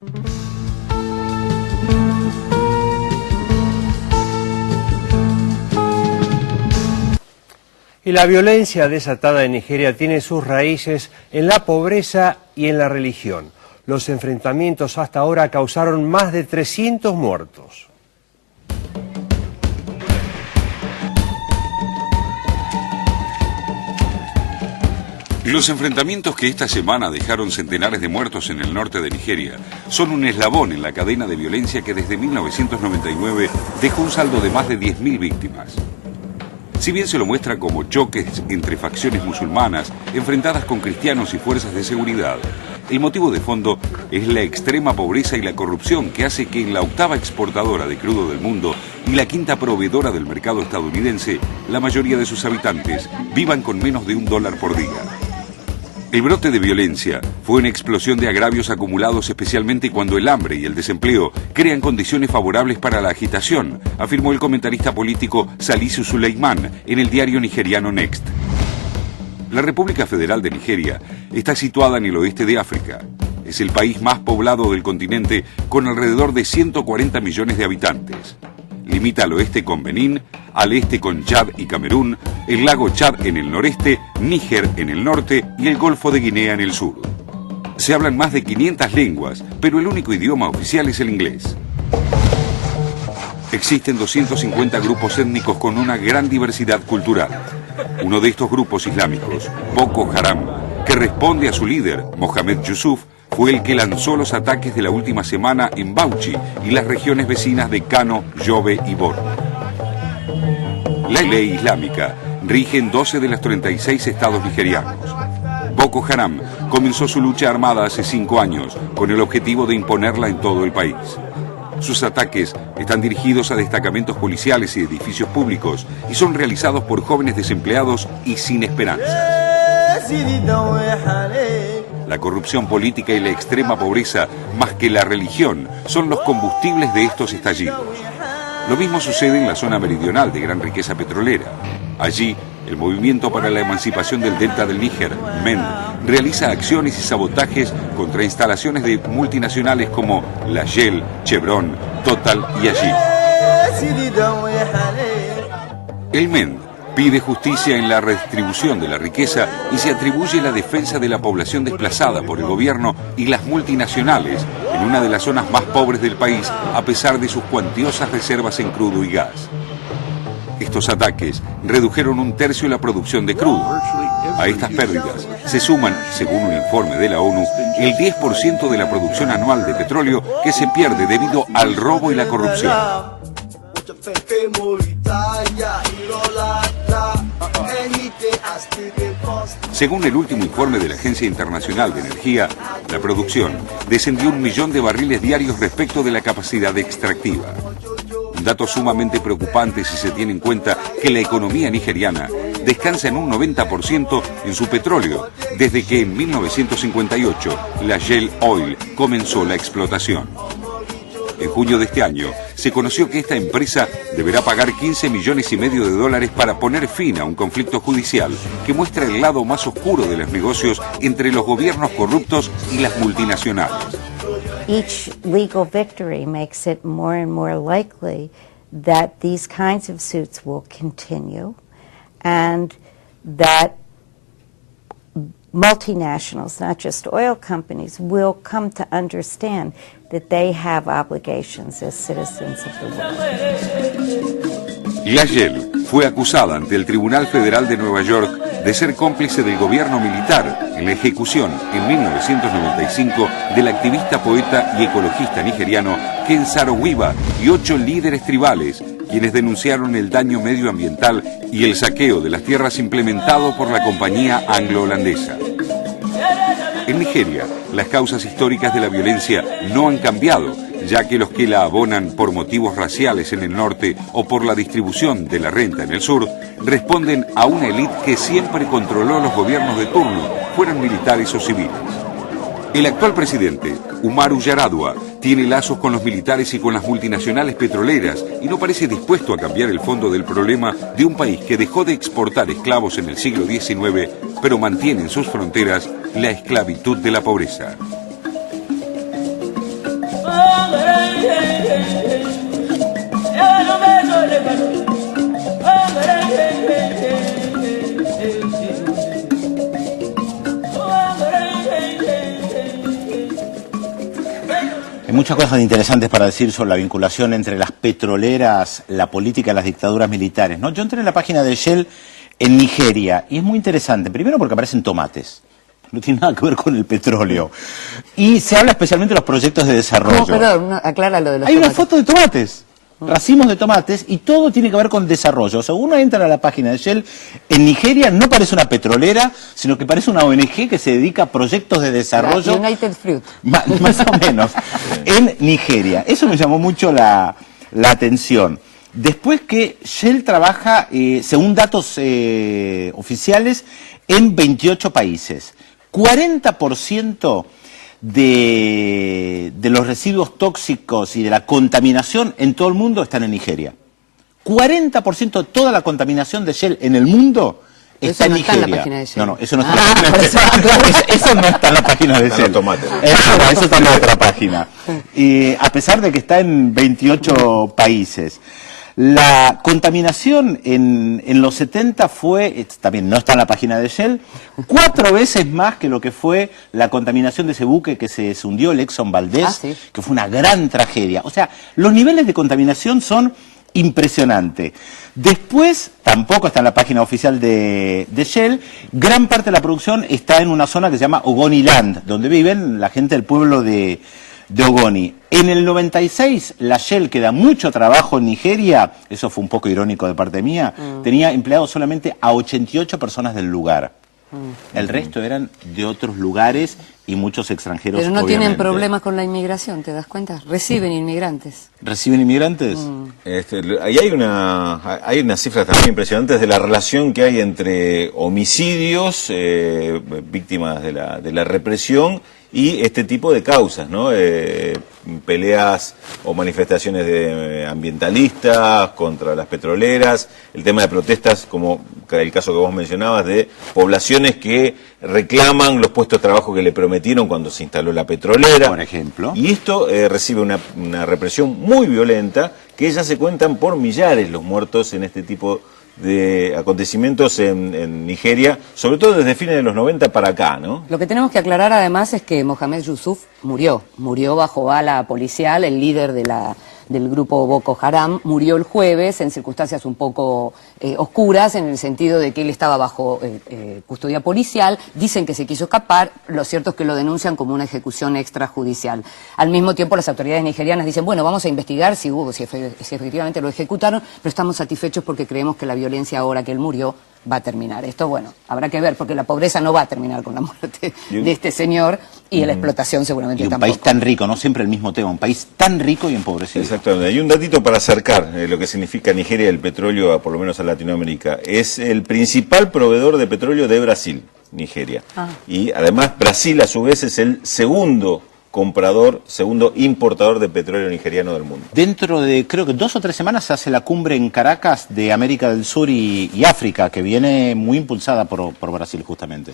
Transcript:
Y la violencia desatada en Nigeria tiene sus raíces en la pobreza y en la religión. Los enfrentamientos hasta ahora causaron más de 300 muertos. Los enfrentamientos que esta semana dejaron centenares de muertos en el norte de Nigeria son un eslabón en la cadena de violencia que desde 1999 dejó un saldo de más de 10.000 víctimas. Si bien se lo muestra como choques entre facciones musulmanas enfrentadas con cristianos y fuerzas de seguridad, el motivo de fondo es la extrema pobreza y la corrupción que hace que en la octava exportadora de crudo del mundo y la quinta proveedora del mercado estadounidense, la mayoría de sus habitantes vivan con menos de $1 por día. El brote de violencia fue una explosión de agravios acumulados especialmente cuando el hambre y el desempleo crean condiciones favorables para la agitación, afirmó el comentarista político Salisu Suleiman en el diario nigeriano Next. La República Federal de Nigeria está situada en el oeste de África. Es el país más poblado del continente con alrededor de 140 millones de habitantes. Limita al oeste con Benín, al este con Chad y Camerún, el lago Chad en el noreste, Níger en el norte y el Golfo de Guinea en el sur. Se hablan más de 500 lenguas, pero el único idioma oficial es el inglés. Existen 250 grupos étnicos con una gran diversidad cultural. Uno de estos grupos islámicos, Boko Haram, que responde a su líder, Mohamed Yusuf, fue el que lanzó los ataques de la última semana en Bauchi y las regiones vecinas de Kano, Yobe y Borno. La ley islámica rige en 12 de los 36 estados nigerianos. Boko Haram comenzó su lucha armada hace 5 años con el objetivo de imponerla en todo el país. Sus ataques están dirigidos a destacamentos policiales y edificios públicos y son realizados por jóvenes desempleados y sin esperanza. La corrupción política y la extrema pobreza, más que la religión, son los combustibles de estos estallidos. Lo mismo sucede en la zona meridional de gran riqueza petrolera. Allí, el Movimiento para la Emancipación del Delta del Níger, MEND, realiza acciones y sabotajes contra instalaciones de multinacionales como la Shell, Chevron, Total y Agip. El MEND pide justicia en la redistribución de la riqueza y se atribuye la defensa de la población desplazada por el gobierno y las multinacionales en una de las zonas más pobres del país, a pesar de sus cuantiosas reservas en crudo y gas. Estos ataques redujeron 1/3 la producción de crudo. A estas pérdidas se suman, según un informe de la ONU, el 10% de la producción anual de petróleo que se pierde debido al robo y la corrupción. Según el último informe de la Agencia Internacional de Energía, la producción descendió 1 millón de barriles diarios respecto de la capacidad extractiva. Un dato sumamente preocupante si se tiene en cuenta que la economía nigeriana descansa en un 90% en su petróleo, desde que en 1958 la Shell Oil comenzó la explotación. En junio de este año, se conoció que esta empresa deberá pagar $15,5 millones para poner fin a un conflicto judicial que muestra el lado más oscuro de los negocios entre los gobiernos corruptos y las multinacionales. Each legal victory makes it more and more likely that these kinds of suits will continue and that multinationals, not just oil companies, will come to understand that they have obligations as citizens of the world. La Shell fue acusada ante el Tribunal Federal de Nueva York de ser cómplice del gobierno militar en la ejecución en 1995 del activista, poeta y ecologista nigeriano Ken Saro-Wiwa y 8 líderes tribales, quienes denunciaron el daño medioambiental y el saqueo de las tierras implementado por la compañía anglo-holandesa. En Nigeria, las causas históricas de la violencia no han cambiado, ya que los que la abonan por motivos raciales en el norte o por la distribución de la renta en el sur, responden a una élite que siempre controló los gobiernos de turno, fueran militares o civiles. El actual presidente, Umaru Yar'Adua, tiene lazos con los militares y con las multinacionales petroleras y no parece dispuesto a cambiar el fondo del problema de un país que dejó de exportar esclavos en el siglo XIX, pero mantiene en sus fronteras la esclavitud de la pobreza. Hay muchas cosas interesantes para decir sobre la vinculación entre las petroleras, la política y las dictaduras militares, ¿no? Yo entré en la página de Shell en Nigeria y es muy interesante, primero porque aparecen tomates. No tiene nada que ver con el petróleo. Y se habla especialmente de los proyectos de desarrollo. No, perdón, aclara lo de los Hay una tomates. foto de tomates, racimos de tomates, y todo tiene que ver con desarrollo. O sea, uno entra a la página de Shell, en Nigeria no parece una petrolera, sino que parece una ONG que se dedica a proyectos de desarrollo. United Fruit. Más o menos, en Nigeria. Eso me llamó mucho la atención. Después que Shell trabaja, según datos oficiales, en 28 países. 40% de los residuos tóxicos y de la contaminación en todo el mundo están en Nigeria. 40% de toda la contaminación de Shell en el mundo está en Nigeria. Eso no está en la página de Shell. No, eso no está en la página de Shell. Eso no está en la página de Shell. Eso está en la otra página. A pesar de que está en 28 países. La contaminación en los 70 fue, también no está en la página de Shell, 4 veces más que lo que fue la contaminación de ese buque que se hundió, el Exxon Valdez, sí. que fue una gran tragedia. O sea, los niveles de contaminación son impresionantes. Después, tampoco está en la página oficial de Shell, gran parte de la producción está en una zona que se llama Ogoniland, donde viven la gente del pueblo de Ogoni. En el 96, la Shell, que da mucho trabajo en Nigeria, eso fue un poco irónico de parte mía, tenía empleados solamente a 88 personas del lugar. El resto eran de otros lugares y muchos extranjeros, Pero no obviamente. tienen problemas con la inmigración, ¿te das cuenta? Reciben inmigrantes. ¿Reciben inmigrantes? Ahí hay unas cifras también impresionantes de la relación que hay entre homicidios, víctimas de la represión, y este tipo de causas, ¿no? Peleas o manifestaciones de ambientalistas contra las petroleras, el tema de protestas, como el caso que vos mencionabas, de poblaciones que reclaman los puestos de trabajo que le prometieron cuando se instaló la petrolera. Por ejemplo. Y esto recibe una represión muy violenta, que ya se cuentan por millares los muertos en este tipo de acontecimientos en Nigeria, sobre todo desde fines de los 90 para acá, ¿no? Lo que tenemos que aclarar además es que Mohamed Yusuf murió bajo bala policial, el líder del grupo Boko Haram, murió el jueves en circunstancias un poco oscuras, en el sentido de que él estaba bajo custodia policial. Dicen que se quiso escapar, lo cierto es que lo denuncian como una ejecución extrajudicial. Al mismo tiempo, las autoridades nigerianas dicen, bueno, vamos a investigar si efectivamente lo ejecutaron, pero estamos satisfechos porque creemos que la violencia ahora que él murió va a terminar. Esto, bueno, habrá que ver, porque la pobreza no va a terminar con la muerte de este señor, y la explotación seguramente Y un tampoco. país tan rico, no siempre el mismo tema, un país tan rico y empobrecido. Exactamente. Hay un datito para acercar lo que significa Nigeria, el petróleo, por lo menos a Latinoamérica. Es el principal proveedor de petróleo de Brasil, Nigeria. Y además Brasil, a su vez, es el segundo importador de petróleo nigeriano del mundo. Dentro de, creo que 2 o 3 semanas, se hace la cumbre en Caracas de América del Sur y África, que viene muy impulsada por Brasil, justamente.